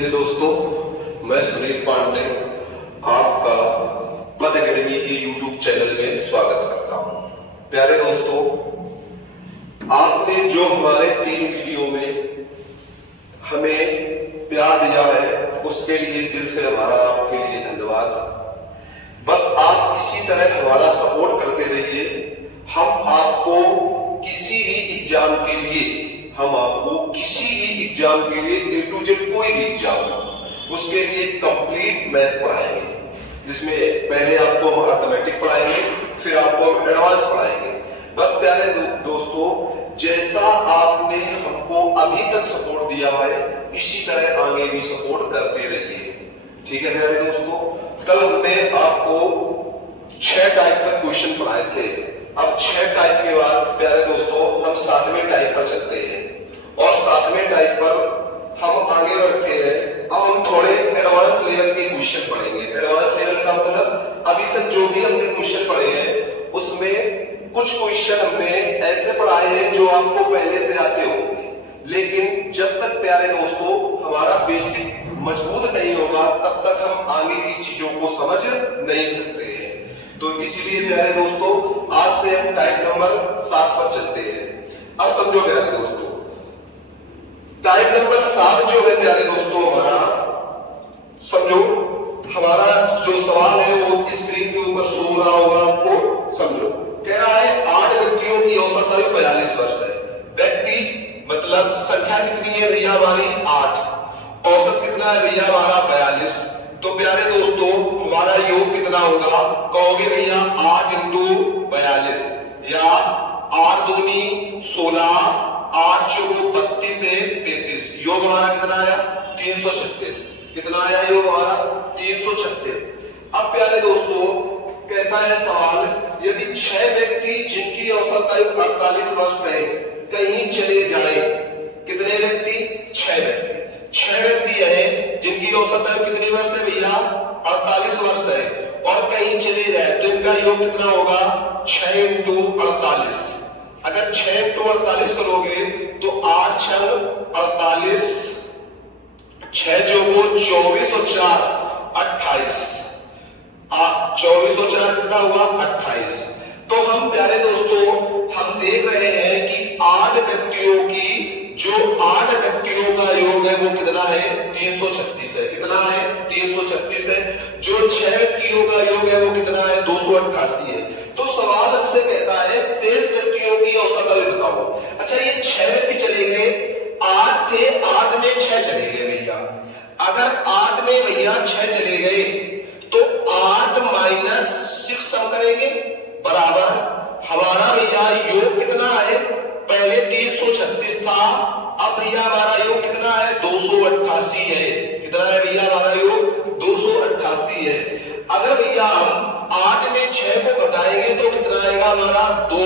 हिंद दोस्तों, मैं सुनील पांडे आपका पथ एकेडमी के यूट्यूब चैनल में स्वागत करता हूं। प्यारे दोस्तों, आपने जो हमारे 3 वीडियो में हमें प्यार दिया है उसके लिए दिल से हमारा आपके लिए धन्यवाद। बस आप इसी तरह हमारा सपोर्ट करते रहिए। हम आपको किसी भी एग्जाम के लिए A to Z कोई भी एग्जाम हो उसके लिए कंप्लीट मैथ पढ़ाएंगे, जिसमें पहले आपको हम अर्थमेटिक पढ़ाएंगे, फिर आपको हम एडवांस पढ़ाएंगे। बस प्यारे दोस्तों, जैसा आपने हमको अभी तक सपोर्ट दिया है इसी तरह आगे भी सपोर्ट करते रहिए। ठीक है प्यारे दोस्तों, कल हमने आपको 6 टाइप का क्वेश्चन पढ़ाए थे। अब 6 टाइप के बाद प्यारे दोस्तों हम 7वें टाइप पर चलते हैं और 7वें टाइप पर हम आगे बढ़ते हैं। अब हम थोड़े एडवांस लेवल के क्वेश्चन पढ़ेंगे। एडवांस लेवल का मतलब अभी तक जो भी हमने क्वेश्चन पढ़े हैं उसमें कुछ क्वेश्चन हमने ऐसे पढ़ाए हैं जो आपको पहले से आते होंगे, लेकिन जब तक प्यारे दोस्तों हमारा बेसिक मजबूत नहीं होगा तब तक हम आगे की चीजों को समझ नहीं सकते हैं। तो इसीलिए प्यारे दोस्तों आज से हम टाइप नंबर 7 पर चलते हैं। अब समझो प्यारे दोस्तों, टाइप नंबर 7 जो है प्यारे दोस्तों हमारा, समझो हमारा जो सवाल है वो स्क्रीन के ऊपर शो रहा होगा आपको। समझो, कह रहा है 8 व्यक्तियों की औसत आयु 42 वर्ष है। व्यक्ति मतलब संख्या कितनी है भैया हमारी 8, औसत कितना है भैया हमारा 42। तो प्यारे दोस्तों हमारा योग कितना होगा? कहोगे भैया 8 × 42 या 8 दूनी 16, 8 चौको 32 से 33। योग हमारा कितना आया? 336। कितना आया योग हमारा? 336। अब प्यारे दोस्तों कहता है सवाल, यदि 6 व्यक्ति जिनकी औसत आयु 48 वर्ष है कहीं चले जाए। कितने व्यक्ति? 6 व्यक्ति। 6 व्यक्ति है जिनकी औसत आयु कितनी वर्ष है भैया? 48 वर्ष है और कहीं चले जाए तो इनका योग कितना होगा? 6 × 48। अगर 6 × 48 करोगे तो 8 × 48, 6 चौको 24 और 4 28। 24 और 4 कितना हुआ? 28। तो हम प्यारे दोस्तों हम देख रहे हैं कि 8 व्यक्तियों का योग है वो कितना है? 336 है। कितना है? 336 है। जो 6 व्यक्तियों का योग है वो कितना है? 288 है। तो सवाल हमसे कहता है शेष व्यक्तियों की औसत आयु बताओ। अच्छा, ये 6 व्यक्ति चले गए, 8 थे, 8 में 6 चले गए भैया। अगर 8 में भैया 6 चले गए तो 8 - 6 सम करेंगे बराबर हमारा भैया योग कितना है? पहले 336 था, अब भैया हमारा योग कितना है? 288 है। कितना है भैया हमारा योग? 288 है। अगर भैया हम 8 में 6 को घटाएंगे तो कितना आएगा हमारा? 2।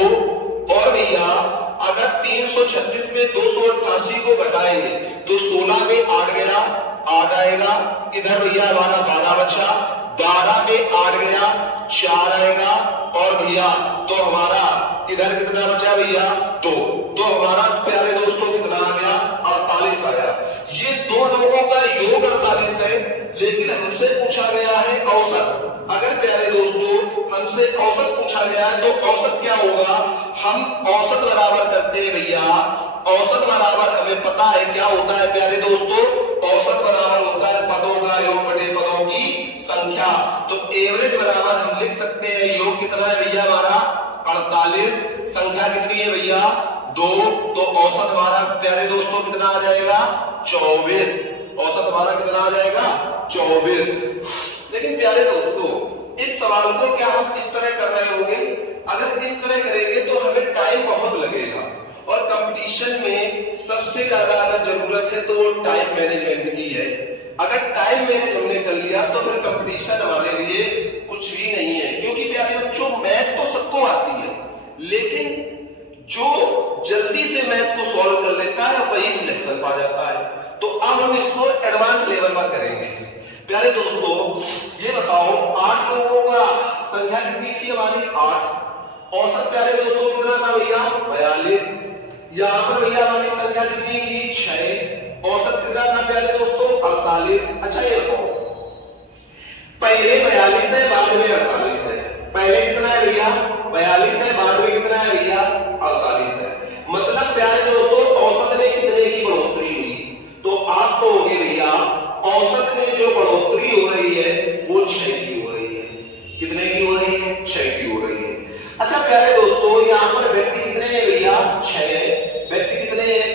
और भैया अगर 336 में 288 को घटाएंगे तो 16 में 8 गया, 8 आएगा। इधर भैया हमारा 12 बचा, 12 में 8 गया, 4 आएगा। और भैया तो हमारा इधर कितना बचा भैया? 2। तो हमारा प्यारे दोस्तों कितना आ गया? 48 आया। ये 2 लोगों का योग 48 है, लेकिन हमसे पूछा गया है औसत। अगर प्यारे दोस्तों हमसे औसत पूछा गया है तो औसत क्या होगा? हम औसत बराबर करते हैं भैया, औसत बराबर हमें पता है क्या होता है प्यारे दोस्तों? औसत बराबर होता है पदों का योग बटे पदों की संख्या। तो एवरेज बराबर हम लिख सकते हैं योग कितना है भैया हमारा? 48। संख्या कितनी है भैया? 2। तो औसत हमारा प्यारे दोस्तों कितना आ जाएगा? 24। औसत हमारा कितना आ जाएगा? 24। लेकिन प्यारे दोस्तों इस सवाल को क्या हम इस तरह कर रहे होंगे? अगर इस तरह करेंगे तो हमें टाइम बहुत लगेगा और कंपटीशन में सबसे ज्यादा अगर जरूरत है तो वो टाइम मैनेजमेंट की है। अगर टाइम मैनेज हमने कर लिया तो फिर कंपटीशन हमारे लिए कुछ भी नहीं है। क्योंकि प्यारे बच्चों मैथ तो सबको आती है, लेकिन जो जल्दी से मैथ को सॉल्व कर लेता है वही सिलेक्शन पा जाता है। तो अब हम इसको एडवांस लेवल में करेंगे। प्यारे दोस्तों ये बताओ 8 लोगों का संख्या कितनी थी हमारी? 8। औसत प्यारे दोस्तों कितना था भैया? 42। यहां पर भैया हमारी संख्या कितनी थी? 6। औसत कितना था प्यारे दोस्तों 48। अच्छा ये बताओ पहले 42 है बाद में 48 है, पहले कितना है भैया 42 है बाद में कितना है भैया 48 है। मतलब प्यारे दोस्तों औसत में कितने की बढ़ोतरी हुई, तो आप कहोगे भैया औसत में जो बढ़ोतरी हो रही है वो 6 की हो रही है। कितने की हो रही है 6 की हो रही है। अच्छा प्यारे दोस्तों यहां पर व्यक्ति कितने हैं भैया 6, व्यक्ति कितने हैं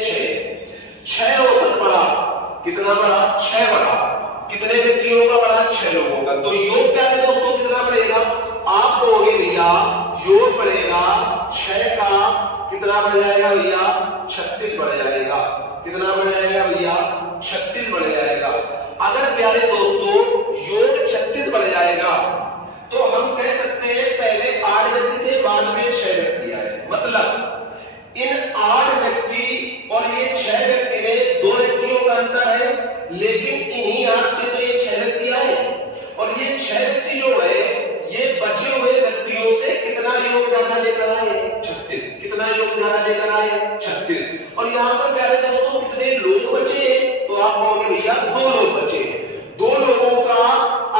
6 औसत बढ़ा, कितना बढ़ा 6 बढ़ा, कितने व्यक्तियों का बढ़ा 6 लोगों का। तो योग प्यारे दोस्तों कितना बढ़ेगा, आप कहोगे भैया योग बढ़ेगा 6 का कितना बढ़ जाएगा भैया 36 बढ़ जाएगा। कितना बढ़ जाएगा भैया 36 बढ़ जाएगा। अगर प्यारे दोस्तों योग 36 बढ़ जाएगा तो हम कह सकते हैं पहले 8 व्यक्ति थे बाद में 6 व्यक्ति आए। मतलब इन 8 व्यक्ति और ये 6 व्यक्ति में 2 व्यक्तियों का अंतर है, लेकिन इन्हीं 8 से तो ये 6 व्यक्ति आए और ये 6 व्यक्ति जो है ये बचे हुए व्यक्तियों से कितना योग ज्यादा लेकर आए 36। कितना योग ज्यादा लेकर आए 36। और यहाँ पर प्यारे दोस्तों कितने लोग बचे, तो आप कहोगे भैया 2 लोग बचे। 2 लोगों का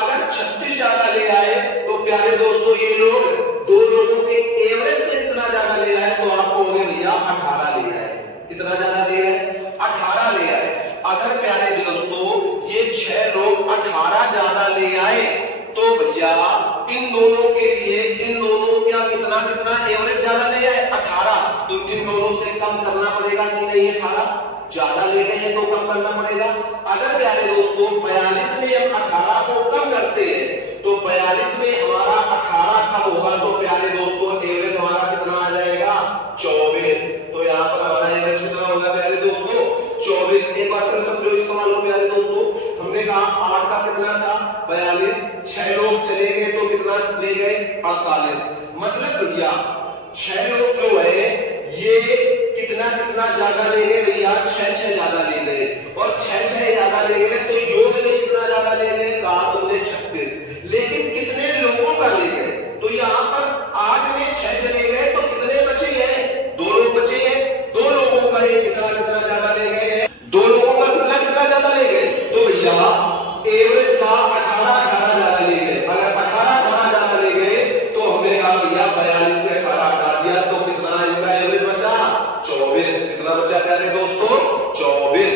अगर 36 ज्यादा ले आए तो प्यारे दोस्तों ये लोग 2 लोगों के एवरेज से कितना ज्यादा ले आए, तो आप कहोगे भैया 18 ले आए। कितना ज्यादा ले आए 18 ले आए। अगर प्यारे दोस्तों ये 6 लोग 18 ज्यादा ले आए तो भैया इन दोनों के लिए इन दोनों क्या कितना कितना एवरेज ज्यादा ले आए 18, तो इन दोनों से कम करना पड़ेगा कि नहीं 18 ज्यादा ले गए हैं तो कम करना पड़ेगा। अगर प्यारे दोस्तों 42 में हम 18 को कम करते हैं तो 42 में हमारा 18 कम होगा तो प्यारे दोस्तों एवरेज हमारा कितना आ जाएगा 24। तो यहाँ पर हमारा एवरेज कितना होगा प्यारे दोस्तों 24। एक बार फिर समझो इस सवाल को प्यारे दोस्तों, हमने कहा 8 का कितना था 42, 6 लोग चले गए तो कितना ले गए 48। मतलब भैया 6 लोग जो है ये कितना कितना ज्यादा ले गए भैया 6 ज्यादा ले गए और 6 ज्यादा ले गए तो योग में कितना ज्यादा ले गए कहा तुमने 36। लेकिन कितने लोगों का ले गए, तो यहाँ पर 8 में 6 चले गए तो कितने बचे हैं 2 लोग बचे हैं। 2 लोगों का ये कितना कितना ज्यादा ले गए 2 लोगों का कितना कितना ज्यादा ले गए, तो भैया एवरेज का 18 ज्यादा ले गए। अगर 18 ज्यादा ले गए तो हमने कहा भैया 42 से 18 हटा दिया तो कितना इनका एवरेज बचा 24। कितना बचा प्यारे दोस्तों 24।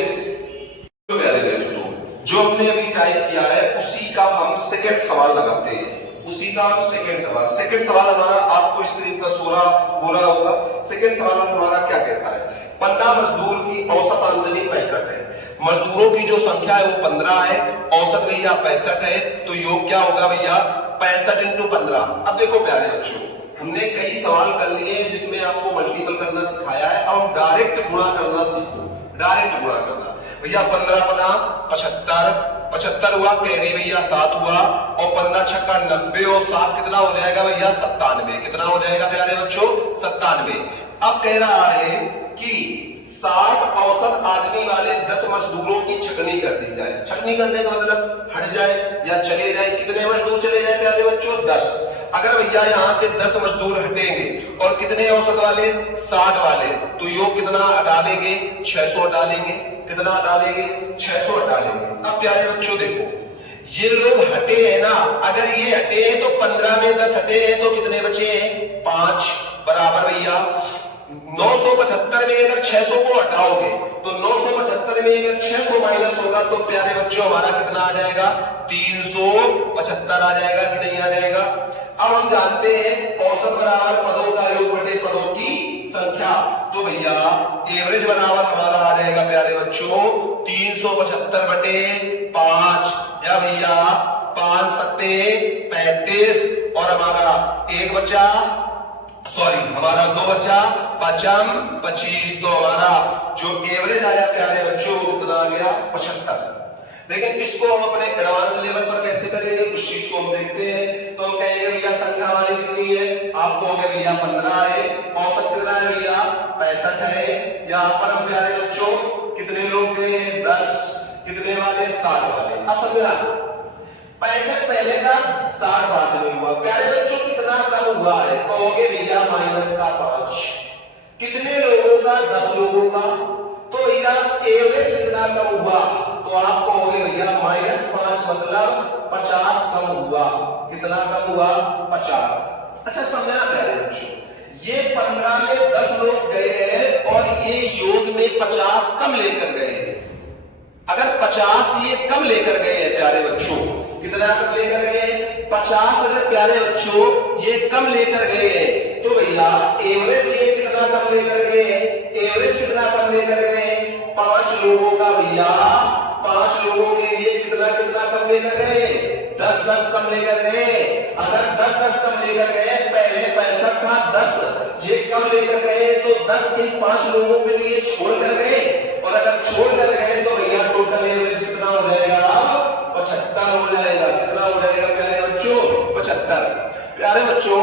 तो प्यारे दोस्तों जो हमने अभी टाइप किया है उसी का हम सेकंड सवाल लगाते हैं, उसी का हम सेकंड सवाल हमारा आपको स्क्रीन पर हो रहा होगा। सेकंड सवाल हमारा क्या कहता है, पन्ना मजदूर की औसत आमदनी 65 है, मजदूरों की जो संख्या है वो 15 है, औसत भैया 65 है, तो योग क्या होगा भैया 65 × 15। अब देखो प्यारे बच्चों हमने कई सवाल कर लिए हैं जिसमें आपको मल्टीपल करना सिखाया है। अब हम डायरेक्ट गुणा करना सीखो, डायरेक्ट गुणा करना। भैया 15 पना 75, 75 हुआ कैरी भैया 7 हुआ और 15 छक्का 90 और 7 कितना हो जाएगा भैया 97। कितना हो जाएगा प्यारे बच्चों 97। अब कह रहा है कि 60 औसत आदमी वाले 10 मजदूरों की छटनी कर दी जाए। छटनी करने का मतलब हट जाए या चले जाए। कितने मजदूर चले जाए प्यारे बच्चों 10। अगर भैया यहां से 10 मजदूर हटेंगे और कितने औसत वाले 60 वाले, तो योग कितना हटा लेंगे 600 हटा लेंगे। कितना हटा लेंगे 600 हटा लेंगे। अब प्यारे बच्चों देखो ये लोग हटे हैं ना, अगर ये हटे हैं तो 15 में 10 हटे हैं तो कितने बचे हैं 5 बराबर भैया 975 में अगर 600 को हटाओगे तो 975 में अगर 600 माइनस होगा तो प्यारे बच्चों हमारा कितना आ जाएगा 375 आ जाएगा कि नहीं आ जाएगा। अब हम जानते हैं औसत बराबर पदों का योग बटे पदों की संख्या, तो भैया एवरेज बराबर हमारा आ जाएगा प्यारे बच्चों 375 बटे 5 या भैया 5 सत्ते 35 और हमारा 1 बचा हमारा 2 बचा 5 25। तो हमारा जो एवरेज आया प्यारे बच्चों कितना आ गया 75। लेकिन इसको हम अपने एडवांस लेवल पर कैसे करेंगे उस चीज को हम देखते हैं। तो हम कहेंगे भैया संख्या हमारी कितनी है, आपको कहोगे भैया 15 है, औसत कितना है भैया 65 है। यहाँ पर हम प्यारे बच्चों कितने लोग गए 10, कितने वाले 60 वाले। अब समझना 65 पहले का 60 बाद में हुआ। प्यारे बच्चों कितना कम हुआ है, कहोगे भैया -5। कितने लोगों का 10 लोगों का, तो तो भैया एवरेज कितना कम हुआ, तो आप कहोगे भैया -5 मतलब 50 कम हुआ। कितना कम हुआ? 50। अच्छा समझना पहले बच्चों, ये 15 में 10 लोग गए हैं और ये योग में 50 कम लेकर गए हैं। अगर 50 ये कम लेकर गए हैं प्यारे बच्चों, कितना कम लेकर गए? 50 अगर प्यारे बच्चों ये कम लेकर गए हैं, तो भैया एवरेज ये कितना कम लेकर गए हैं? एवरेज कितना कम लेकर गए? 5 लोगों का भैया, 5 लोगों के लिए कितना कितना कम लेकर गए? 10-10 कम लेकर गए। अगर 10-10 कम लेकर गए, पहले 65 था 10 ये कम लेकर गए, तो 10 इन 5 लोगों के लिए छोड़ कर गए। और अगर छोड़ कर गए तो भैया टोटल एवरेज कितना हो जाएगा? 75 हो जाएगा। कितना हो जाएगा प्यारे बच्चों? 75। प्यारे बच्चों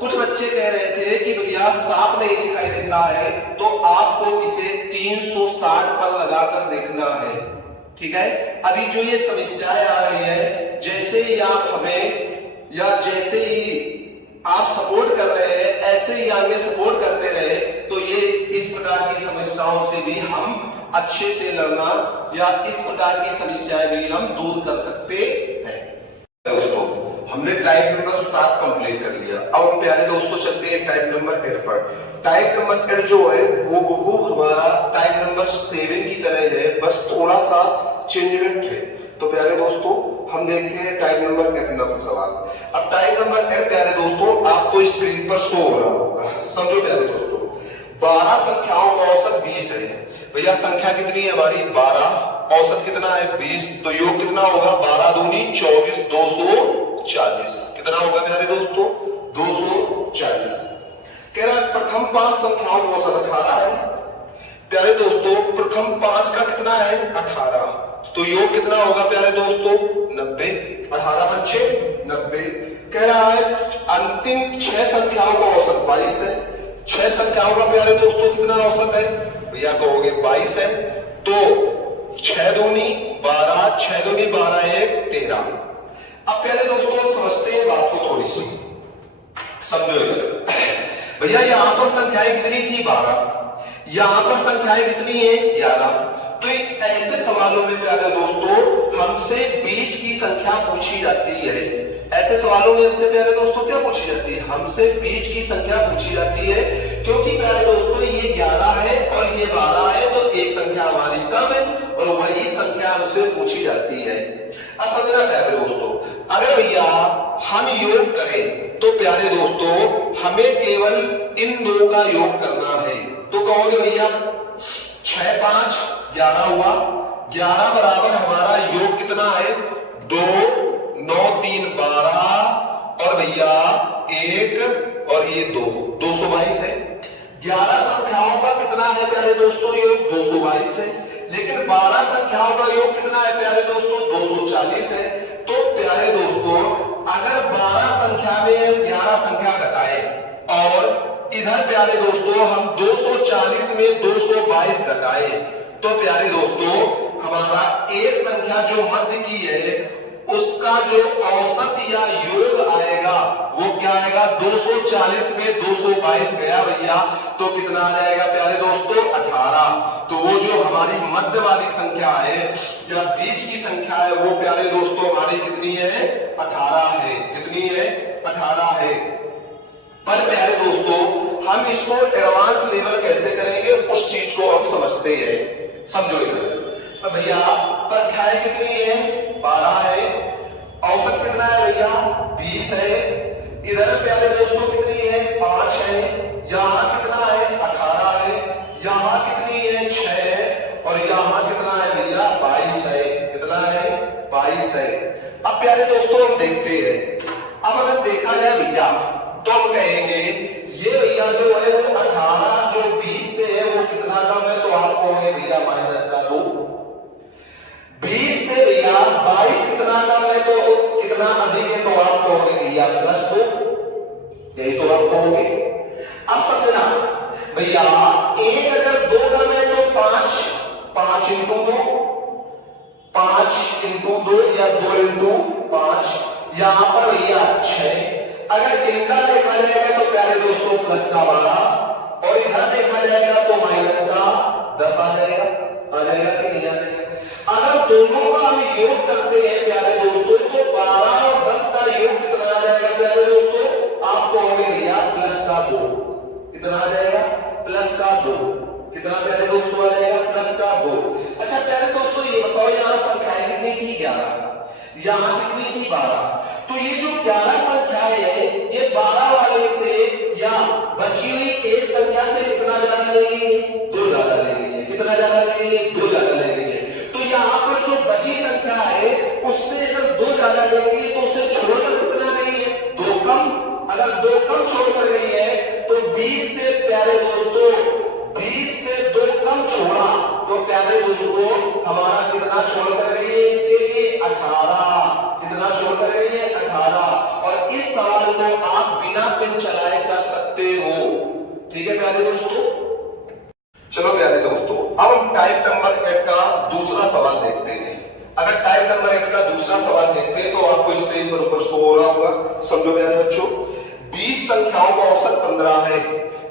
कुछ बच्चे कह रहे थे कि भैया साफ नहीं दिखाई देता है, तो आपको इसे 360 पर लगाकर देखना है। ठीक है, अभी जो ये समस्याएं आ रही है, जैसे ही आप हमें या जैसे ही आप सपोर्ट कर रहे हैं, ऐसे ही आगे सपोर्ट करते रहे, तो ये इस प्रकार की समस्याओं से भी हम अच्छे से लड़ना या इस प्रकार की समस्याएं भी हम दूर कर सकते हैं। दोस्तों हमने टाइप नंबर 7 कंप्लीट कर लिया। अब प्यारे दोस्तों चलते हैं टाइप नंबर 8 पर। टाइप नंबर 8 जो है वो हमारा टाइप नंबर 7 की तरह है, बस थोड़ा सा चेंजमेंट है। तो प्यारे दोस्तों हम देखते हैं टाइप नंबर 8 नंबर सवाल। अब टाइप नंबर 8 प्यारे दोस्तों आपको स्क्रीन पर शो हो रहा होगा। समझो प्यारे दोस्तों, 12 संख्याओं का औसत 20 है। भैया संख्या कितनी है हमारी? 12, औसत कितना है? 20। तो योग कितना होगा? 12 दूनी 24, 240। कितना होगा प्यारे दोस्तों? 240। कह रहा है प्रथम 5 संख्याओं का औसत 18 है। प्यारे दोस्तों प्रथम 5 का कितना है? 18। तो योग कितना होगा प्यारे दोस्तों? 90। 18 बच्चे 90। कह रहा है अंतिम 6 संख्याओं का औसत 22 है। 6 संख्याओं का प्यारे दोस्तों कितना औसत है? भैया कहोगे 22 है। तो 6 दूनी 12, 6 दूनी 12, 1 13। अब प्यारे दोस्तों हम समझते हैं बात को थोड़ी सी, समझो भैया यहां पर संख्याएं कितनी थी? 12। यहां पर संख्याएं कितनी है? 11। तो ऐसे सवालों में प्यारे दोस्तों हमसे बीच की संख्या पूछी जाती है। ऐसे सवालों में हमसे प्यारे दोस्तों क्या पूछी जाती है? हमसे बीच की संख्या पूछी जाती है, क्योंकि प्यारे दोस्तों ये 11 है और ये 12 है, तो एक संख्या हमारी कम है और वही संख्या हमसे पूछी जाती है। अब समझना प्यारे दोस्तों, अगर भैया हम योग करें तो प्यारे दोस्तों हमें केवल इन दो का योग करना है। तो कहोगे भैया 6 5 11 हुआ। 11 बराबर हमारा योग कितना है? 2 9 3 12 और भैया 1 और ये 2 222 है। 11 संख्याओं का कितना है प्यारे दोस्तों? योग 222 है। लेकिन 12 संख्याओं का योग कितना है प्यारे दोस्तों? 240 है। तो प्यारे दोस्तों अगर 12 संख्या में 11 संख्या घटाए और इधर प्यारे दोस्तों हम 240 में 222 घटाए, तो प्यारे दोस्तों हमारा एक संख्या जो मध्य की है उसका जो औसत या योग आएगा वो क्या आएगा? 240 में 222 गया भैया, तो कितना आ जाएगा प्यारे दोस्तों? 18। तो वो जो हमारी मध्य वाली संख्या है या बीच की संख्या है वो प्यारे दोस्तों हमारी कितनी है? 18 है। कितनी है? 18 है। पर प्यारे दोस्तों हम इसको एडवांस लेवल कैसे करेंगे उस चीज को हम समझते हैं। समझो इधर सब भैया संख्याएं कितनी है? 12 है। औसत कितना है भैया? 20 है। इधर प्यारे दोस्तों कितनी है? 5 है। यहां कितना है? 18 है। यहां कितनी है? 6 है। और यहां कितना है भैया? 22 है। कितना है? 22 है। अब प्यारे दोस्तों हम देखते हैं, अब अगर देखा जाए भैया तो हम कहेंगे ये भैया जो है वो 18 जो 20 से है वो कितना कम है? तो आप कहोगे भैया माइनस का 2। 20 से भैया 22 कितना कम है? तो कितना अधिक है? तो आप कहोगे भैया प्लस 2। यही तो आप कहोगे। अब समझना भैया एक अगर 2 कम है तो 5 5 इंटू 2 5 इंटू 2 या 2 इंटू 5। यहां पर भैया 6। अगर इनका देखा जाएगा तो प्यारे दोस्तों प्लस का 12 और इधर देखा जाएगा तो माइनस का 10 आ जाएगा कि नहीं आ जाएगा? अगर दोनों का हम योग करते हैं प्यारे दोस्तों तो 12 और 10 का योग कितना आ जाएगा प्यारे दोस्तों? आप कहोगे भैया प्लस का 2। कितना आ जाएगा? प्लस का 2। कितना प्यारे दोस्तों आ जाएगा? प्लस का 2। अच्छा प्यारे दोस्तों ये बताओ यहां संख्याएं कितनी थी? 11। यहां कितनी थी? 12। तो ये जो 11 संख्याएं है ये 12 वाले से या बची हुई एक संख्या से कितना ज्यादा लेंगे? 2 ज्यादा लेंगे। कितना ज्यादा लेंगे? 2 ज्यादा लेंगे। तो यहाँ पर जो बची संख्या है उससे अगर 2 ज्यादा लेंगे तो उसे छोड़कर कितना गई है? 2 कम। अगर 2 कम छोड़कर गई है तो 20 से प्यारे दोस्तों 20 से 2 कम छोड़ा तो प्यारे दोस्तों हमारा कितना छोड़कर गई है? इसके लिए 18। कितना छोड़कर गई है? 18। और इस सवाल को आप बिना पेन चलाए कर सकते हो। ठीक है प्यारे दोस्तों? चलो प्यारे दोस्तों अब हम टाइप नंबर 8 का दूसरा सवाल देखते हैं। अगर टाइप नंबर 8 का दूसरा सवाल देखते हैं तो आपको स्क्रीन पर ऊपर शो हो रहा होगा। समझो प्यारे बच्चों 20 संख्याओं का औसत 15 है।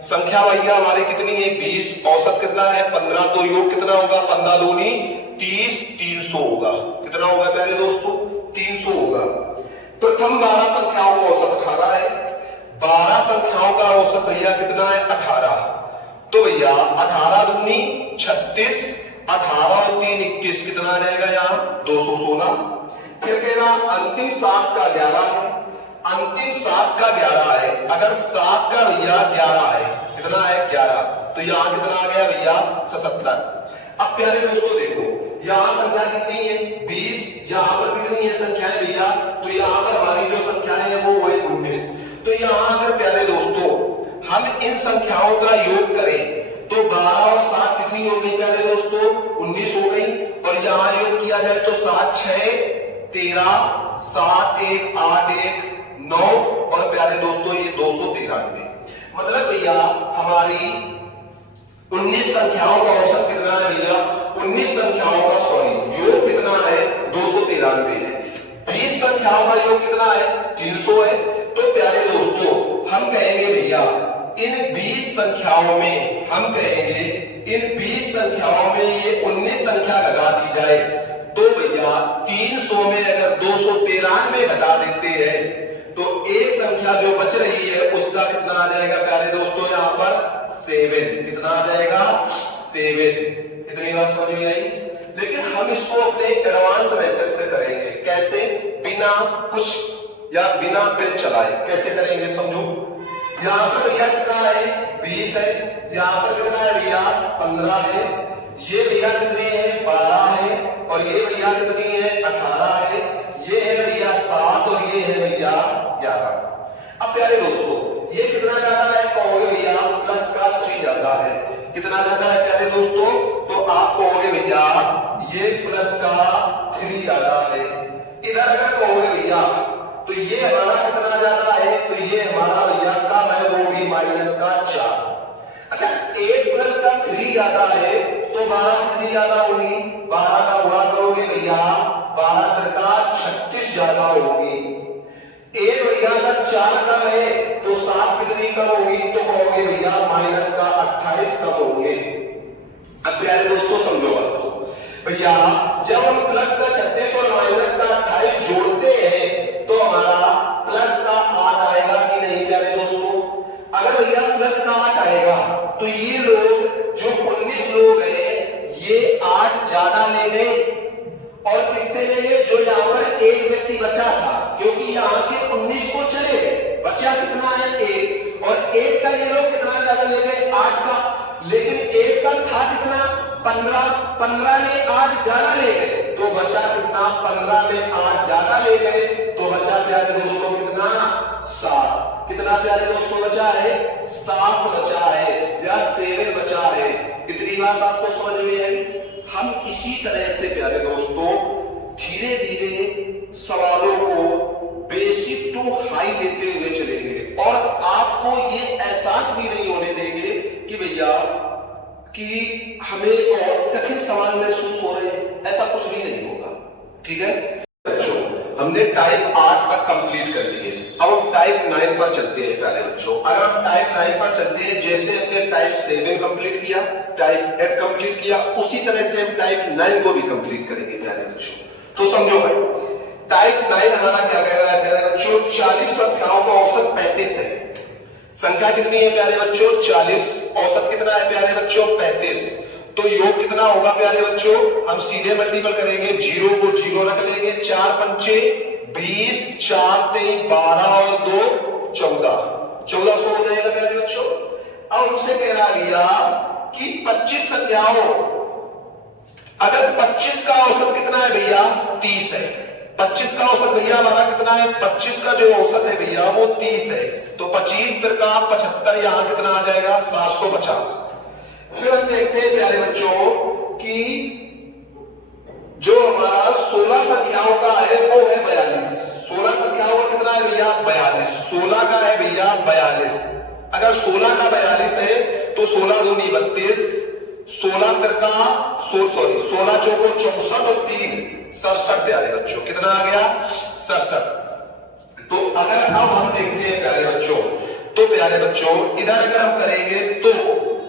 संख्या भैया हमारी कितनी है? 20। औसत कितना है? 15। तो योग कितना होगा? 15 दूनी 30, 300 होगा। कितना होगा प्यारे दोस्तों? 300 होगा। प्रथम 12 संख्याओं का औसत 18 है। 12 संख्याओं का औसत भैया कितना है? 18। तो भैया 18 दूनी 36, 18 और 3 21 कितना आ जाएगा? यहाँ 216। फिर कहना अंतिम 7 का 11 है। अंतिम 7 का 11 है। अगर 7 का भैया 11 है, कितना है? 11। तो यहाँ कितना आ गया भैया? 77। अब प्यारे दोस्तों देखो यहाँ संख्या कितनी है? 20। यहाँ पर कितनी है संख्याएं भैया? तो यहाँ पर हमारी जो संख्याएं है वो है 19। तो यहाँ अगर प्यारे दोस्तों हम इन संख्याओं का योग करें तो 12 और 7 कितनी हो गई प्यारे दोस्तों? 19 हो गई। और यहाँ योग किया जाए तो 7 6 13, 7 1 8 1 9 और प्यारे दोस्तों ये 293। मतलब भैया हमारी 19 संख्याओं का औसत कितना है भैया? 19 संख्याओं का योग कितना है? 293 है। 20 संख्याओं का योग कितना है? 300 है। तो प्यारे दोस्तों हम कहेंगे भैया इन 20 संख्याओं में हम कहेंगे इन 20 संख्याओं में ये 19 संख्या घटा दी जाए तो भैया 300 में अगर 293 घटा देते हैं तो एक संख्या जो बच रही है उसका कितना आ जाएगा प्यारे दोस्तों? यहाँ पर 7। कितना आ जाएगा? 7। इतनी बात समझ में आई? लेकिन हम इसको अपने एडवांस मेथड से करेंगे। कैसे? बिना कुछ या बिना पेन चलाए कैसे करेंगे समझो। यहाँ पर भैया कितना है? 20 है। यहाँ पर कितना है भैया? 15 है। ये भैया कितने हैं? 12 है। और ये भैया कितनी है? 18 है। ये है भैया 7 और ये है भैया 11। अब प्यारे दोस्तों ये कितना ज्यादा है? कहोगे भैया प्लस का 3 ज्यादा है। कितना ज्यादा है प्यारे दोस्तों? तो आप कहोगे भैया ये प्लस का 3 ज्यादा है। इधर अगर कहोगे भैया तो ये हमारा कितना ज्यादा है? तो ये हमारा भैया कम है, वो भी माइनस का 4। अच्छा 1 प्लस का 3 ज्यादा है तो 12 कितनी ज्यादा होगी? 12 का गुणा करोगे भैया 12 का 36 ज्यादा होगी। 1 भैया अगर 4 कम है तो 7 कितनी कम होगी? तो कहोगे भैया माइनस का 28 कम होंगे। अब प्यारे दोस्तों समझो बात को भैया जब हम प्लस का 36 और माइनस का 28 जोड़ते हैं तो हमारा प्लस का 8 आएगा कि नहीं प्यारे दोस्तों? अगर भैया प्लस का 8 आएगा तो ये लोग जो 19 लोग हैं ये 8 ज्यादा ले गए और किससे ले गए? जो यहाँ पर एक व्यक्ति बचा था, क्योंकि यहाँ के 19 को चले गए, बचा कितना है? 1। और 1 का ये लोग कितना ज्यादा ले गए? 8 का। लेकिन 1 का था कितना? 15। 15 में 8 ज्यादा ले गए तो बचा कितना? 15 में 8 ज्यादा ले गए तो बचा प्यारे दोस्तों कितना? 7। कितना प्यारे दोस्तों बचा है? 7 बचा है या 7 बचा है। कितनी बात आपको समझ में आई? हम इसी तरह से प्यारे दोस्तों धीरे धीरे सवालों को बेसिक टू हाई देते हुए चलेंगे और आपको ये एहसास भी नहीं होने देंगे कि भैया कि हमें बहुत कठिन सवाल महसूस हो रहे हैं। ऐसा कुछ भी नहीं होगा। ठीक है बच्चों, हम हमने टाइप 8 तक कंप्लीट कर लिए। अब हम टाइप 9 पर चलते हैं प्यारे बच्चों। अगर हम टाइप 9 पर चलते हैं, जैसे हमने टाइप 7 कंप्लीट किया, टाइप 8 कंप्लीट किया, उसी तरह से हम टाइप 9 को भी कंप्लीट करेंगे प्यारे बच्चों। तो समझो भाई, टाइप 9 हमारा क्या कह रहा है प्यारे बच्चों, 40 संख्याओं का औसत 35 है। संख्या कितनी है प्यारे बच्चों, 40, औसत कितना है प्यारे बच्चों, 35। तो योग कितना होगा प्यारे बच्चों, हम सीधे मल्टीपल करेंगे, 0 को 0 रख लेंगे, 4 पंचे 20, 4 3 12 और 2 14, 1400 हो जाएगा प्यारे बच्चों। अब हमसे कह रहा भैया कि 25 संख्याओं, अगर 25 का औसत कितना है भैया, 30 है। 25 का औसत भैया हमारा कितना है, 25 का जो औसत है भैया वो 30 है। तो 25 का 75, यहां कितना आ जाएगा, 750। फिर हम देखते हैं प्यारे बच्चों कि जो हमारा 16 संख्याओं का है वो है 42। 16 संख्याओं का कितना है भैया, 42। 16 का है भैया 42। अगर 16 का 42 है तो 16 दूनी 32, 16 तिरका 16 चौको 64 और 3 67 प्यारे बच्चों, कितना आ गया, 67। तो अगर अब हम देखते हैं प्यारे बच्चों, तो प्यारे बच्चों इधर अगर हम करेंगे तो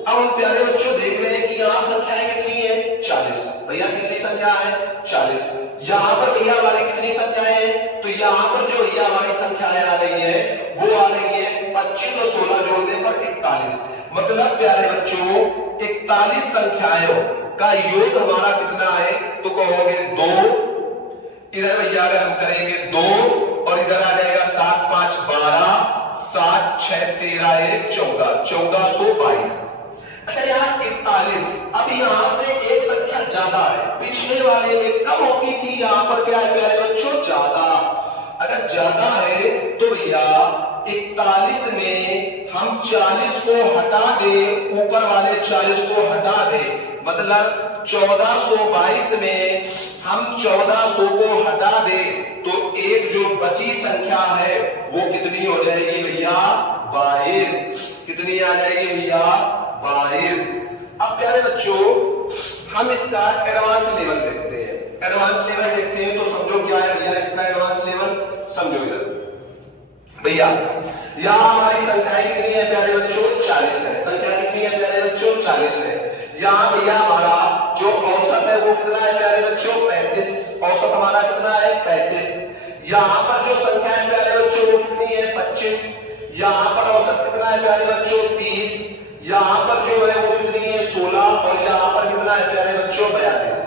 अब हम प्यारे बच्चों देख रहे हैं कि यहां संख्याएं कितनी है, 40। भैया कितनी संख्या है, 40। यहां पर भैया हमारी कितनी संख्याएं हैं, तो यहां पर जो भैया हमारी संख्याएं आ रही है वो आ रही है 25 और 16 जोड़ने पर 41। मतलब प्यारे बच्चों 41 संख्याओं का योग हमारा कितना है, तो कहोगे 2। इधर भैया अगर हम करेंगे 2 और इधर आ जाएगा 7 5 12, 7 6 13 1 14, 1422। अच्छा यहाँ 41, अब यहां से एक संख्या ज्यादा है, पिछले वाले में कम होती थी, यहां पर क्या है प्यारे बच्चों, ज्यादा। अगर ज्यादा है तो भैया 41 में हम 40 को हटा दें, ऊपर वाले 40 को हटा दें, मतलब 1422 में हम 1400 को हटा दें तो एक जो बची संख्या है वो कितनी हो जाएगी भैया, 22। कितनी आ जाएगी भैया, 22। अब प्यारे बच्चों हम इसका एडवांस लेवल देखते हैं। एडवांस लेवल देखते हैं तो समझो क्या है भैया इसका एडवांस लेवल, समझो इधर भैया यहां हमारी संख्याएं कितनी है प्यारे बच्चों, 40 है। संख्या कितनी है प्यारे बच्चों, 40 है। यहां भैया हमारा जो औसत है वो कितना है प्यारे बच्चों, 35। औसत हमारा कितना है, 35। यहां पर जो संख्या है प्यारे बच्चों वो कितनी है, 25। यहां पर औसत कितना है प्यारे बच्चों, 30। यहां पर जो है वो कितनी है, 16 और यहां पर कितना है प्यारे बच्चों, 42।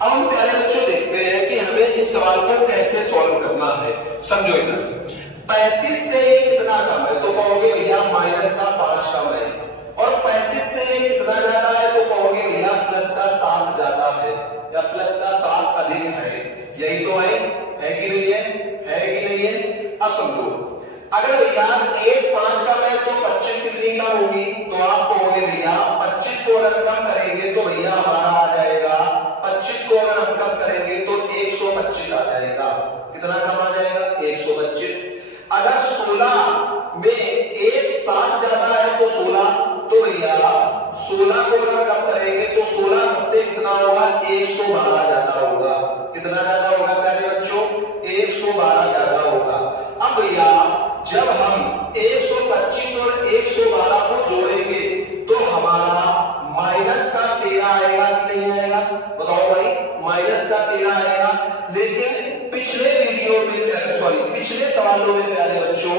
अब हम प्यारे बच्चों देखते हैं कि हमें इस सवाल को कैसे सॉल्व करना है। समझो इधर 35 से कितना कम है तो कहोगे भैया माइनस का 5 कम है, और 35 से कितना ज्यादा है तो कहोगे भैया प्लस का 7 ज्यादा है या प्लस का 7 अधिक है। यही तो है कि नहीं है, कि नहीं है। अब समझो अगर भैया 1 5 कम है तो 25 कितनी कम होगी, तो आप कहोगे भैया 25 को अगर कम करेंगे तो भैया हमारा आ जाएगा, 25 को अगर हम कम करेंगे तो 125 आ जाएगा। कितना कम आ जाएगा, 125। अगर 16 में 1 7 ज्यादा है तो 16, तो भैया 16 को अगर कम करेंगे तो 16 सत्ते कितना होगा, 112 ज्यादा होगा। कितना ज्यादा होगा प्यारे बच्चों, 112 ज्यादा होगा। अब भैया जब हम 125 और 112 को जोड़ेंगे तो हमारा माइनस का 13 आएगा कि नहीं आएगा, बताओ भाई, माइनस का 13 आएगा। लेकिन पिछले वीडियो में पिछले सवालों में प्यारे बच्चों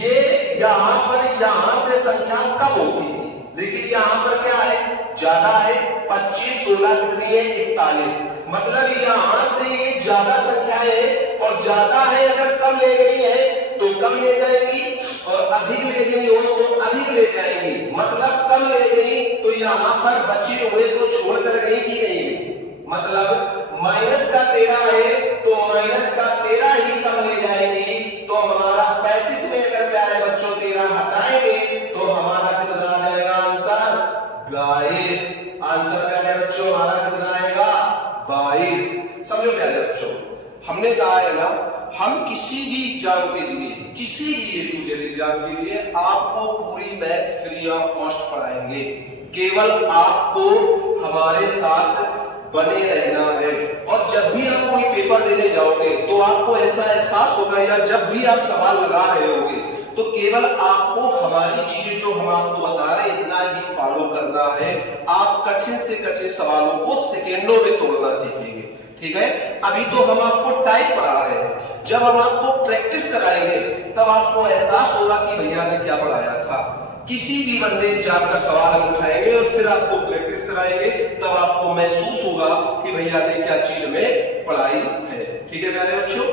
ये यहां से संख्या कम होती थी, लेकिन यहां पर क्या है, ज्यादा है। 25 16 कितनी है, 41। मतलब यहां से ये ज्यादा संख्या है, और ज्यादा है अगर कम ले गई है तो कम ले जाएगी, और अधिक ले गई हो तो अधिक ले जाएगी। मतलब कम ले गई तो यहां पर बचे हुए को छोड़कर गई कि नहीं गई, मतलब माइनस का 13 है तो माइनस का 13 ही कम ले जाएगी। तो हमारा 35 में अगर प्यारे बच्चों 13 हटाएंगे तो हमारा कितना आ जाएगा आंसर, 22। आंसर प्यारे बच्चों हमारा कितना आएगा, 22। समझो प्यारे बच्चों हमने कहा है ना, हम किसी भी एग्जाम के लिए, किसी भी एग्जाम के लिए आपको पूरी मैथ फ्री ऑफ कॉस्ट पढ़ाएंगे। केवल आपको हमारे साथ बने रहना है। और जब भी आप कोई पेपर देने जाओगे तो आपको ऐसा एहसास होगा, या जब भी आप सवाल लगा रहे होगे तो केवल आपको हमारी चीजें जो हम आपको बता रहे हैं इतना ही फॉलो करना है। आप कठिन से कठिन सवालों को सेकेंडों में तोड़ना सीखेंगे, ठीक है। अभी तो हम आपको टाइप पढ़ा रहे हैं, जब हम आपको प्रैक्टिस कराएंगे तब आपको एहसास होगा कि भैया ने क्या पढ़ाया था। किसी भी बंदे एग्जाम का सवाल हम उठाएंगे और फिर आपको प्रैक्टिस कराएंगे, तब आपको महसूस होगा कि भैया ने क्या चीज में पढ़ाई है, ठीक है प्यारे बच्चों।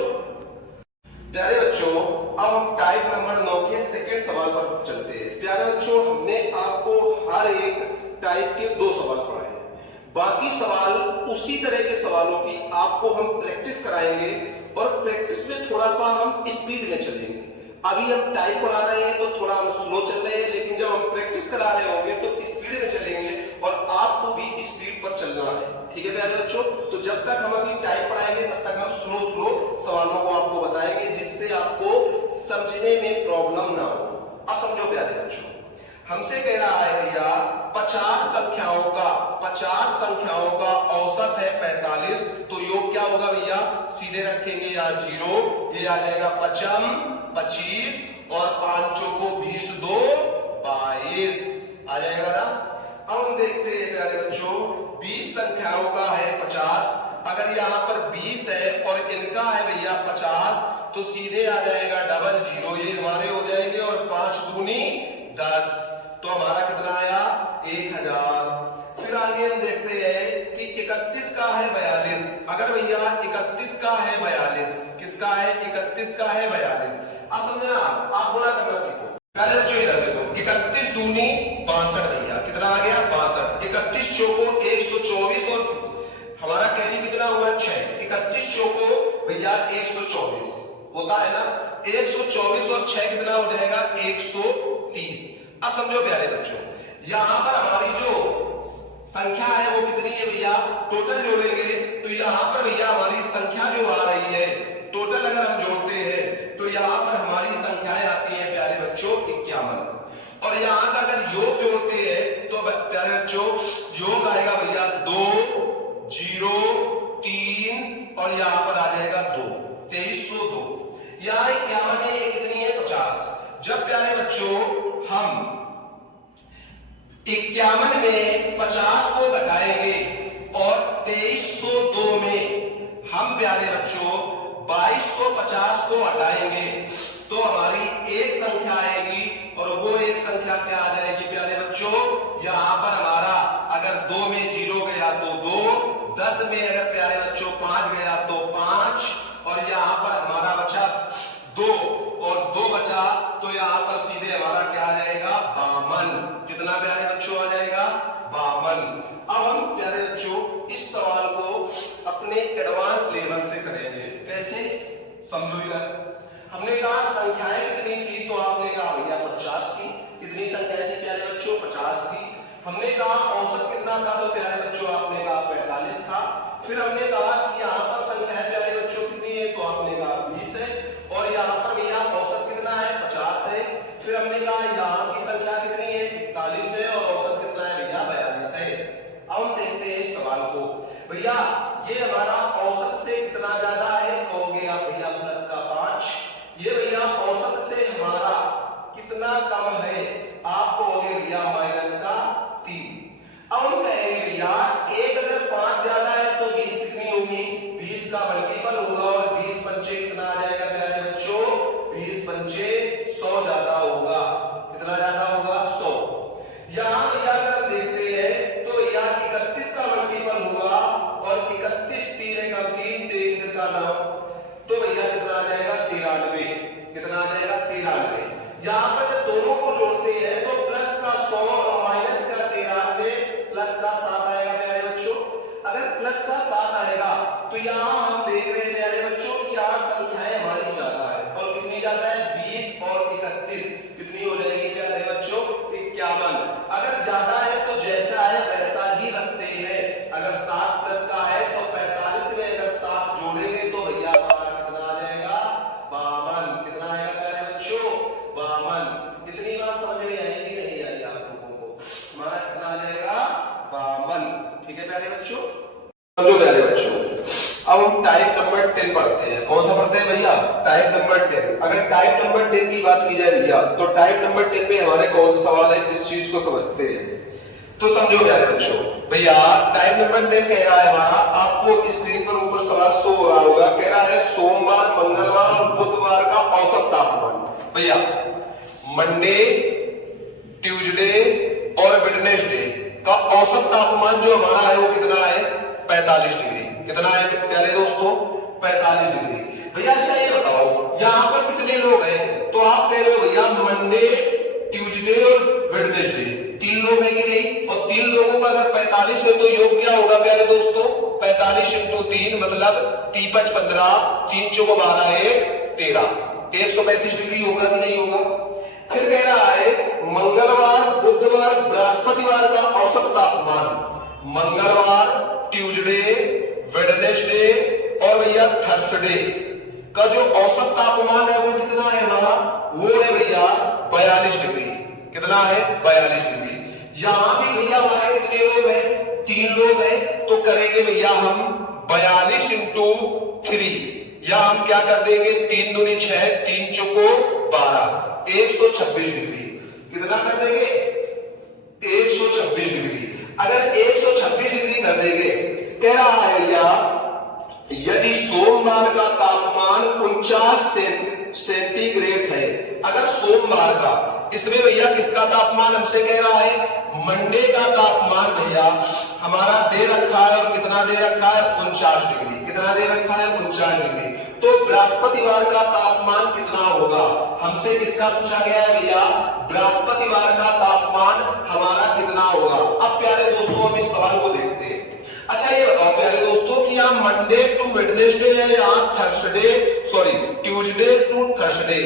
प्यारे बच्चों, अब हम टाइप नंबर 9 के सेकंड सवाल पर चलते हैं। प्यारे बच्चों, हमने आपको हर एक टाइप के 2 सवाल पढ़ाए हैं। बाकी सवाल उसी तरह के सवालों की आपको हम प्रैक्टिस कराएंगे और प्रैक्टिस में थोड़ा सा हम स्पीड में चलेंगे। अभी हम टाइप पढ़ा रहे हैं तो थोड़ा हम स्लो चल रहे हैं, लेकिन जब हम प्रैक्टिस करा रहे होंगे तो स्पीड में चलेंगे और आपको भी स्पीड पर चलना है, ठीक है प्यारे बच्चों। तो जब तक हम अभी टाइप पढ़ाएंगे तब तक हम स्लो स्लो सवालों को आपको बताएंगे, जिससे आपको समझने में प्रॉब्लम ना हो। अब समझो प्यारे बच्चों, हमसे कह रहा है भैया 50 संख्याओं का औसत है 45, तो योग क्या होगा भैया, सीधे रखेंगे या 0, ये आ जाएगा 55 25 और 5 को 20 2 22 आ जाएगा ना। अब हम देखते हैं प्यारे बच्चों, 20 संख्याओं का है 50, अगर यहाँ पर 20 है और इनका है भैया 50, तो सीधे आ जाएगा डबल 0, ये हमारे हो जाएंगे, और 5 दूनी 10, तो हमारा कितना आया 1000। फिर आगे हम देखते हैं कि 31 का है 42, अगर भैया 31 का है 42, किसका है 31 का है 42। आप समझना, आप गुना करना सीखो। पहले बच्चों इधर देखो, 31 दूनी 62 भैया, कितना आ गया 62, 31 चौको 124 और हमारा कैरी कितना हुआ 6, 31 चौको भैया 124 होता है ना, 124 और 6 कितना हो जाएगा 130। अब समझो प्यारे बच्चों, यहां पर हमारी जो संख्या है वो कितनी है भैया, टोटल जोड़ेंगे तो यहां पर भैया हमारी संख्या जो आ रही है, टोटल अगर हम जोड़ते हैं तो यहां पर हमारी संख्याएं आती हैं प्यारे बच्चों 51, और यहां का अगर योग जोड़ते हैं तो प्यारे बच्चों योग आएगा भैया 2 0 3 और यहां पर आ जाएगा 2 2302। यहां 51 है, ये कितनी है 50। जब प्यारे बच्चों हम 51 में 50 को घटाएंगे और 2302 में हम प्यारे बच्चों 2250 को हटाएंगे, तो हमारी एक संख्या आएगी, और वो एक संख्या क्या आ जाएगी प्यारे बच्चों, यहां पर हमारा अगर 2 में 0 गया तो 2, 10 में अगर प्यारे बच्चों 5 गया तो 5, और यहां पर हमारा बचा 2 और 2 बचा, तो यहां पर सीधे हमारा क्या आ जाएगा 52। कितना प्यारे बच्चों आ जाएगा 52। अब हम प्यारे बच्चों इस सवाल को अपने एडवांस लेवल से करेंगे। कैसे, समझो इधर, हमने कहा संख्याएं कितनी थी, तो आपने कहा भैया 50 थी। कितनी संख्याएं थी प्यारे बच्चों 50 थी। हमने कहा औसत कितना था, तो प्यारे बच्चों आपने कहा 45 था। फिर हमने कहा कि यहाँ पर संख्याएं प्यारे बच्चों कितनी है, तो आपने कहा 20 है, और यहाँ पर भैया औसत कितना है 50 है। फिर हमने कहा यहाँ की संख्या कितनी है 41 है, और औसत कितना है भैया 42 है। अब हम देखते हैं इस सवाल को, भैया ये हमारा औसत से कितना ज्यादा है, तो हो गया भैया प्लस का 5। ये भैया औसत से हमारा कितना कम है, आपको हो गया भैया माइनस का 3। अब हम कहेंगे भैया एक अगर 5 ज्यादा है तो 20 कितनी कौन सा पढ़ते हैं भैया? Type number 10। अगर टाइप नंबर 10 की बात की जाए भैया, तो टाइप नंबर 10 में हमारे कौन से सवाल है, इस चीज को समझते हैं। तो समझो प्यारे बच्चों, भैया टाइप नंबर 10 कह रहा है हमारा, आपको स्क्रीन पर ऊपर सवाल शो हो रहा होगा, कह रहा है सोमवार, मंगलवार और बुधवार का औसत तापमान। भैया मंडे, ट्यूसडे और वेडनेसडे का औसत तापमान जो हमारा है वो कितना है? 45 डिग्री। कितना है प्यारे दोस्तों? 45 डिग्री। भैया अच्छा ये बताओ, यहाँ पर कितने लोग हैं? तो आप कह रहे हो भैया मंडे, ट्यूसडे और वेडनेसडे 3 लोग हैं कि नहीं? और 3 लोगों का अगर 45 है तो योग क्या होगा प्यारे दोस्तों? 45 × 3 मतलब 3 5 15, 3 चौको 12, 1 13, 135 डिग्री होगा कि नहीं होगा? फिर कह रहा है मंगलवार, बुधवार, बृहस्पतिवार का औसत तापमान। मंगलवार, ट्यूसडे, वेडनेसडे और भैया थर्सडे का जो औसत तापमान है वो कितना है हमारा? वो है भैया 42 डिग्री। कितना है? 42 डिग्री। यहां भी भैया हमारे कितने लोग हैं? 3 लोग हैं। तो करेंगे भैया हम 42 × 3, या हम क्या कर देंगे? 3 दूनी 6, 3 चौको 12, 126 डिग्री। कितना कर देंगे? 126 डिग्री। अगर 126 डिग्री कर देंगे, कह रहा है भैया यदि सोमवार का तापमान 49 सेंटीग्रेड है, अगर सोमवार का, इसमें भैया किसका तापमान हमसे कह रहा है? मंडे का तापमान भैया हमारा दे रखा है, और कितना दे रखा है? 49 डिग्री। कितना दे रखा है? 49 डिग्री। तो बृहस्पतिवार का तापमान कितना होगा? हमसे किसका पूछा गया है भैया? बृहस्पतिवार का तापमान हमारा कितना होगा? अब प्यारे दोस्तों हम इस सवाल को देखते हैं। अच्छा ये बताओ प्यारे दोस्तों कि यहाँ मंडे टू वेडनेसडे है, यहाँ ट्यूसडे टू थर्सडे।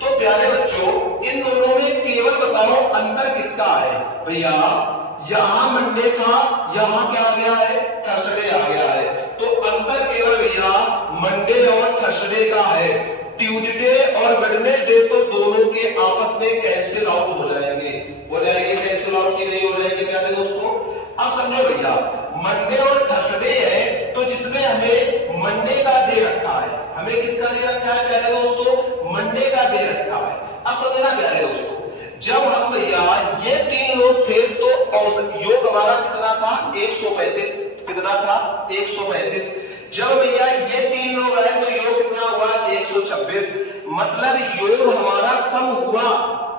तो प्यारे बच्चों इन दोनों में केवल बताओ अंतर किसका है? भैया यहाँ मंडे था, यहाँ क्या आ गया है? थर्सडे आ गया है। तो अंतर केवल भैया मंडे और थर्सडे का है। ट्यूसडे और वेडनेसडे तो दोनों के आपस में कैंसिल आउट हो जाएंगे। हो जाएंगे कैंसिल आउट की नहीं हो जाएंगे प्यारे दोस्तों? अब समझो भैया मंडे और थर्सडे है, तो जिसमें हमें मंडे का दे रखा है, हमें किसका दे रखा है प्यारे दोस्तों? मंडे का दे रखा है। अब समझना प्यारे दोस्तों, जब हम भैया ये 3 लोग थे तो योग हमारा कितना था? 135। कितना था? 135। जब भैया ये 3 लोग आए तो योग कितना हुआ? 126। मतलब योग हमारा कम हुआ,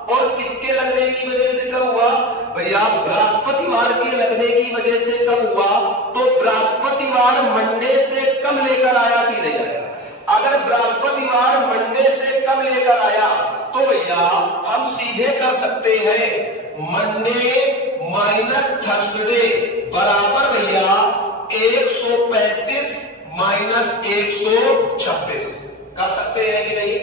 और किसके लगने की वजह से कम हुआ? भैया बृहस्पतिवार के लगने की वजह से कम हुआ। तो बृहस्पतिवार मंडे से कम लेकर आया कि नहीं आया? अगर बृहस्पतिवार मंडे से कम लेकर आया तो भैया हम सीधे कर सकते हैं मंडे माइनस थर्सडे बराबर भैया 135 माइनस 126 कर सकते हैं कि नहीं?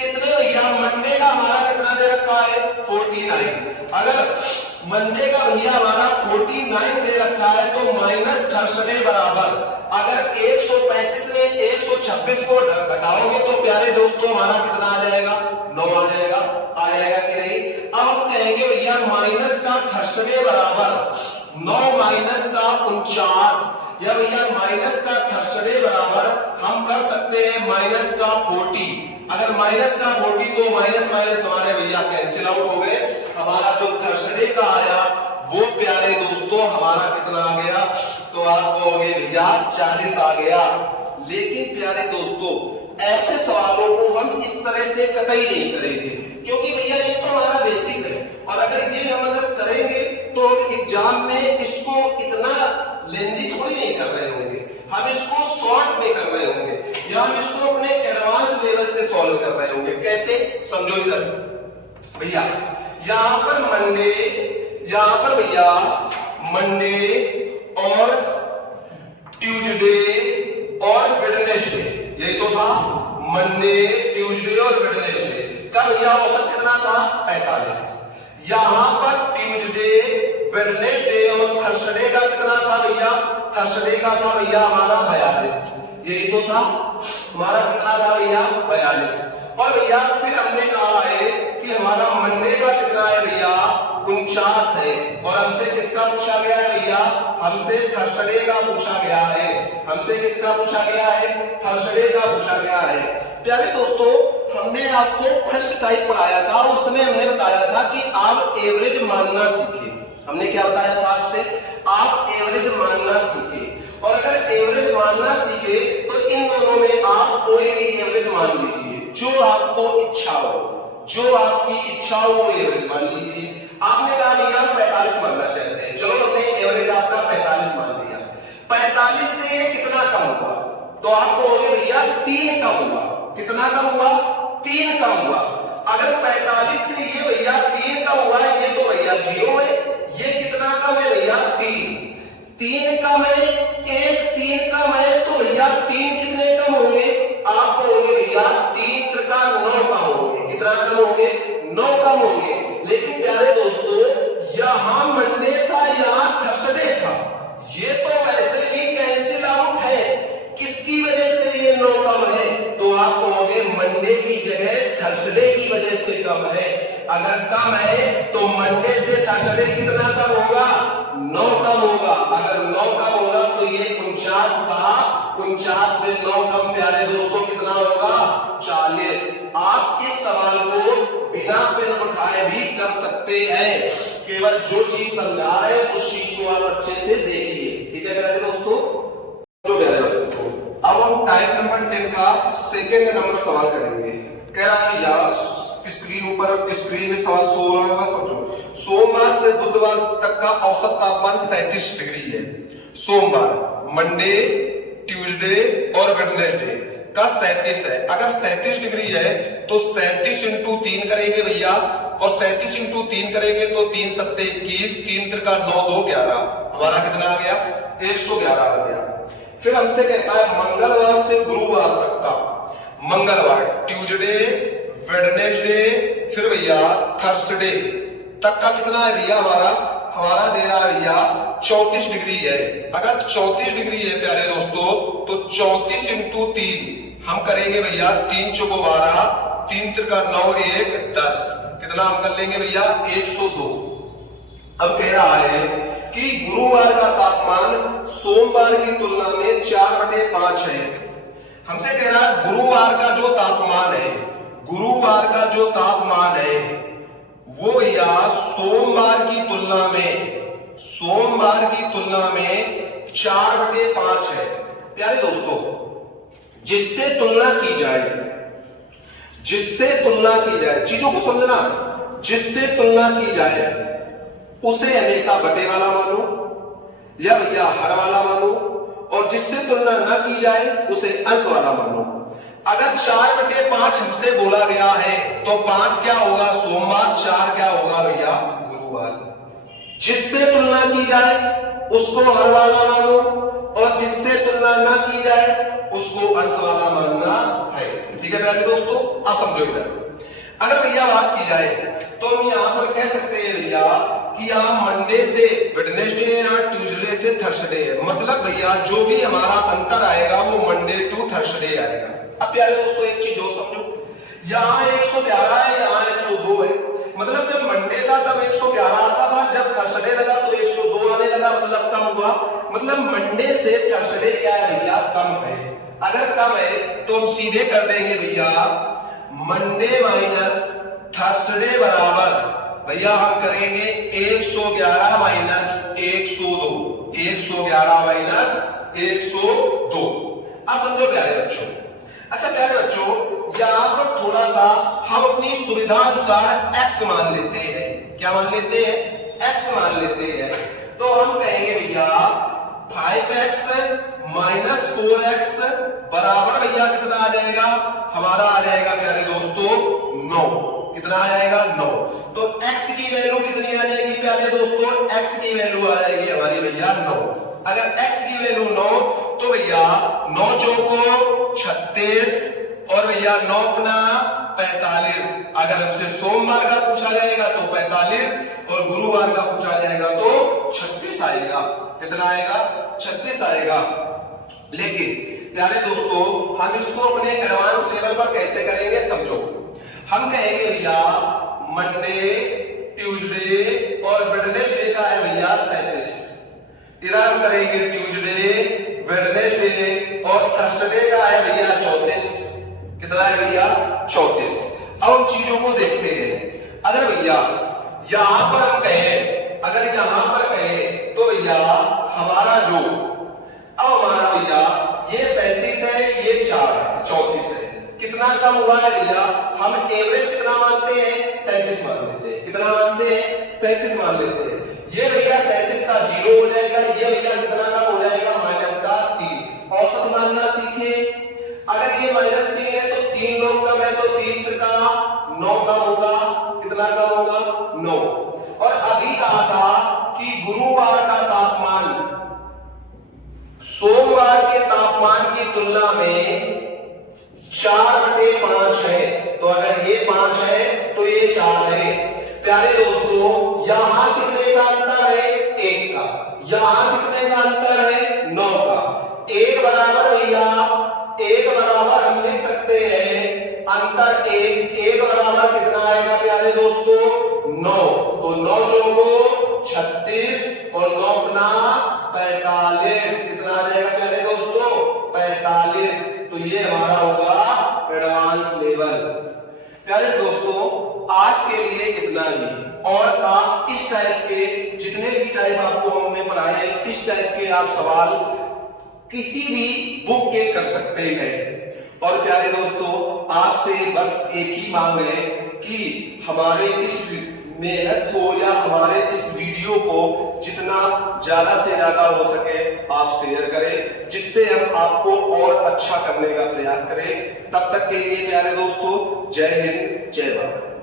इसमें भैया मंडे का हमारा कितना दे रखा है? 49। अगर मंडे का भैया हमारा 49 दे रखा है तो माइनस थर्सडे बराबर, अगर 135 में 126 को घटाओगे तो प्यारे दोस्तों हमारा कितना आ जाएगा? 9 आ जाएगा। आ जाएगा कि नहीं? अब हम कहेंगे भैया माइनस का थर्सडे बराबर 9 माइनस का 49, या भैया माइनस का थर्सडे बराबर हम कर सकते हैं माइनस का 40। अगर माइनस का 40 तो माइनस माइनस हमारे भैया कैंसिल आउट हो गए। हमारा जो थर्सडे का आया वो प्यारे दोस्तों हमारा कितना आ गया? तो आप कहोगे भैया 40 आ गया। लेकिन प्यारे दोस्तों ऐसे सवालों को हम इस तरह से कतई नहीं करेंगे, क्योंकि भैया ये तो हमारा बेसिक है, और अगर ये हम करेंगे तो हम एग्जाम में इसको इतना लेंदी थोड़ी नहीं कर रहे होंगे, हम इसको शॉर्ट में कर रहे होंगे, या हम इसको अपने एडवांस लेवल से सॉल्व कर रहे होंगे। कैसे? समझो इधर भैया, यहां पर मंडे, यहां पर भैया मंडे और ट्यूसडे और वेडनेसडे, यही तो था मंडे, ट्यूसडे और वेडनेसडे का भैया औसत कितना था? 45। यहां पर ट्यूसडे, वेडनेसडे और थर्सडे का कितना था भैया? थर्सडे का था भैया हमारा 42। यही तो था हमारा कितना था भैया? 42। और भैया फिर हमने कहा है कि कि हमारा मंडे का कितना है भैया 49 है। और हमसे किसका पूछा गया है भैया, हमसे थर्सडे का पूछा गया है। हमसे किसका पूछा गया है, थर्सडे का पूछा गया है। प्यारे दोस्तों, हमने आपको फर्स्ट टाइप पढ़ाया था, उसमें हमने बताया था कि आप एवरेज मानना सीखे। हमने क्या बताया था आपसे, आप एवरेज मानना सीखे। और अगर एवरेज मानना सीखे तो इन दोनों में आप कोई भी एवरेज मान लीजिए, जो आपको इच्छा हो, जो आपकी इच्छा हो वो एवरेज मान लीजिए। आपने कहा भैया 45 मानना चाहते हैं, चलो हमने एवरेज आपका 45 मान लिया। 45 से कितना कम हुआ, तो आप कहोगे भैया 3 कम हुआ। कितना कम हुआ, 3 कम हुआ। अगर 45 से ये भैया 3 कम हुआ, ये तो भैया 0 है। ये कितना कम है भैया, 3 कम है, 1 3 कम है, तो भैया 3 कितने कम होंगे, आप कहोगे भैया 3 त्रिका 9 कम होंगे। कितना कम होंगे, 9 कम होंगे। लेकिन प्यारे दोस्तों, यहां मंडे था, यहां थर्सडे था, ये तो वैसे भी कैंसिल आउट है। किसकी वजह से ये 9 कम है, तो आप कहोगे मंडे की जगह थर्सडे की वजह से कम है। अगर कम है तो मंडे से थर्सडे कितना कम होगा, 9 कम होगा। अगर 9 कम होगा तो ये 49 था, 49 से 9 कम प्यारे दोस्तों कितना होगा, 40। आप इस सवाल को बिना पेन उठाए भी कर सकते हैं, केवल जो चीज समझा रहे हैं उस चीज को आप अच्छे से देखिए। ठीक है प्यारे दोस्तों, जो प्यारे दोस्तों, अब हम टाइप नंबर 10 का सेकेंड नंबर सवाल करेंगे। कह रहा है या स्क्रीन ऊपर स्क्रीन में सवाल सो रहा होगा, समझो। सोमवार से बुधवार तक का औसत तापमान 37 डिग्री है। सोमवार, मंडे, ट्यूसडे और वेडनेसडे का 37 है। अगर 37 डिग्री है तो 37 इंटू 3 करेंगे भैया, और 37 इंटू 3 करेंगे तो 3 सत्ते 21, 3 त्रिका 9 2 11, हमारा कितना आ गया, 111 आ गया। फिर हमसे कहता है मंगलवार से गुरुवार तक का, मंगलवार, ट्यूसडे, वेडनेसडे, फिर भैया थर्सडे तक का कितना है भैया, हमारा दे रहा है भैया 34 डिग्री है। अगर 34 डिग्री है प्यारे दोस्तों, तो 34 इंटू 3 हम करेंगे भैया, 3 चौको 12, 3 त्रिका 9 1 10, कितना हम कर लेंगे भैया, 102। अब कह रहा है कि गुरुवार का तापमान सोमवार की तुलना में 4/5 है। हमसे कह रहा है गुरुवार का जो तापमान है, गुरुवार का जो तापमान है वो भैया सोमवार की तुलना में 4/5 है। प्यारे दोस्तों, जिससे तुलना की जाए, चीजों को समझना, जिससे तुलना की जाए उसे हमेशा बटे वाला मानो या भैया हर वाला मानो, और जिससे तुलना ना की जाए उसे अंश वाला मानो। अगर 4/5 हमसे बोला गया है तो 5 क्या होगा, सोमवार, 4 क्या होगा भैया, गुरुवार। जिससे तुलना की जाए उसको हर वाला मानो, और जिससे तुलना ना की जाए उसको अंश वाला मानना है। ठीक है प्यारे दोस्तों, अब समझो इधर। अगर भैया बात की जाए तो हम यहां पर कह सकते हैं भैया कि यहाँ मंडे से वेडनेसडे है, यहाँ ट्यूसडे से थर्सडे है। मतलब भैया जो भी हमारा अंतर आएगा वो मंडे टू थर्सडे आएगा। अब प्यारे दोस्तों एक चीज और समझो, यहाँ 111 है, यहाँ 102 है। मतलब जब मंडे था तब 111 आता था, जब थर्सडे लगा तो 102 आने लगा, मतलब कम हुआ। मतलब मंडे से थर्सडे क्या है भैया, कम है। अगर कम है तो हम सीधे कर देंगे भैया मंडे माइनस थर्सडे बराबर भैया हम करेंगे 111 माइनस 102, 111 माइनस 102। अब समझो प्यारे बच्चों, अच्छा प्यारे बच्चों, यहां पर थोड़ा सा हम अपनी सुविधा अनुसार x मान लेते हैं। क्या मान लेते हैं, x मान लेते हैं। तो हम कहेंगे भैया 5x माइनस 4x बराबर भैया कितना आ जाएगा, हमारा आ जाएगा प्यारे दोस्तों 9। कितना आ जाएगा, 9। तो x की वैल्यू कितनी आ जाएगी प्यारे दोस्तों, x की वैल्यू आ जाएगी हमारी भैया 9। अगर x की वैल्यू 9 तो भैया 9 चौको 36 और भैया 9 अपना 45। अगर हमसे सोमवार का पूछा जाएगा तो 45 और गुरुवार का पूछा जाएगा तो 36 आएगा। कितना आएगा, 36 आएगा। लेकिन प्यारे दोस्तों हम इसको अपने एडवांस लेवल पर कैसे करेंगे, समझो। हम कहेंगे भैया मंडे, ट्यूसडे और वेडनेसडे का है भैया 37। इधर हम करेंगे ट्यूसडे, वेडनेसडे और थर्सडे का है भैया 34। कितना है भैया 34। अब हम चीजों को देखते हैं। अगर भैया यहां पर कहें, अगर यहां पर कहें तो भैया हमारा जो अब हमारा भैया ये 37 है, ये 4 है, 34 है। कितना कम हुआ है भैया? हम एवरेज कितना मानते हैं? 37 मान लेते हैं। कितना मानते हैं? 37 मान लेते हैं। ये भैया 37 का 0 हो जाएगा। ये भैया कितना कम हो जाएगा? माइनस का 3। औसत मानना सीखे। अगर ये -3 है तो 3 लोग कम है तो 3 त्रिका 9 कम होगा। कितना कम होगा? 9। और अभी कहा था कि गुरुवार का तापमान सोमवार के तापमान की तुलना में 4/5 है। तो अगर ये 5 है तो ये 4 है। प्यारे दोस्तों, यहां कितने का अंतर है? 1 का। यहां कितने का अंतर है? 9 का। 1 बराबर भैया, 1 बराबर हम लिख सकते हैं अंतर 1 बराबर कितना आएगा प्यारे दोस्तों? 9। तो 9 चौको 36 और 9 अपना 45। कितना आ जाएगा प्यारे दोस्तों? 45। तो ये हमारा होगा एडवांस लेवल। प्यारे दोस्तों, आज के लिए इतना ही। और आप इस टाइप के जितने भी टाइप आपको हमने पढ़ाए, इस टाइप के आप सवाल किसी भी बुक के कर सकते हैं। और प्यारे दोस्तों, आपसे बस एक ही मांग है कि हमारे इस मेहनत को या हमारे इस वीडियो को जितना ज्यादा से ज्यादा हो सके आप शेयर करें, जिससे हम आपको और अच्छा करने का प्रयास करें। तब तक के लिए प्यारे दोस्तों, जय हिंद, जय भारत।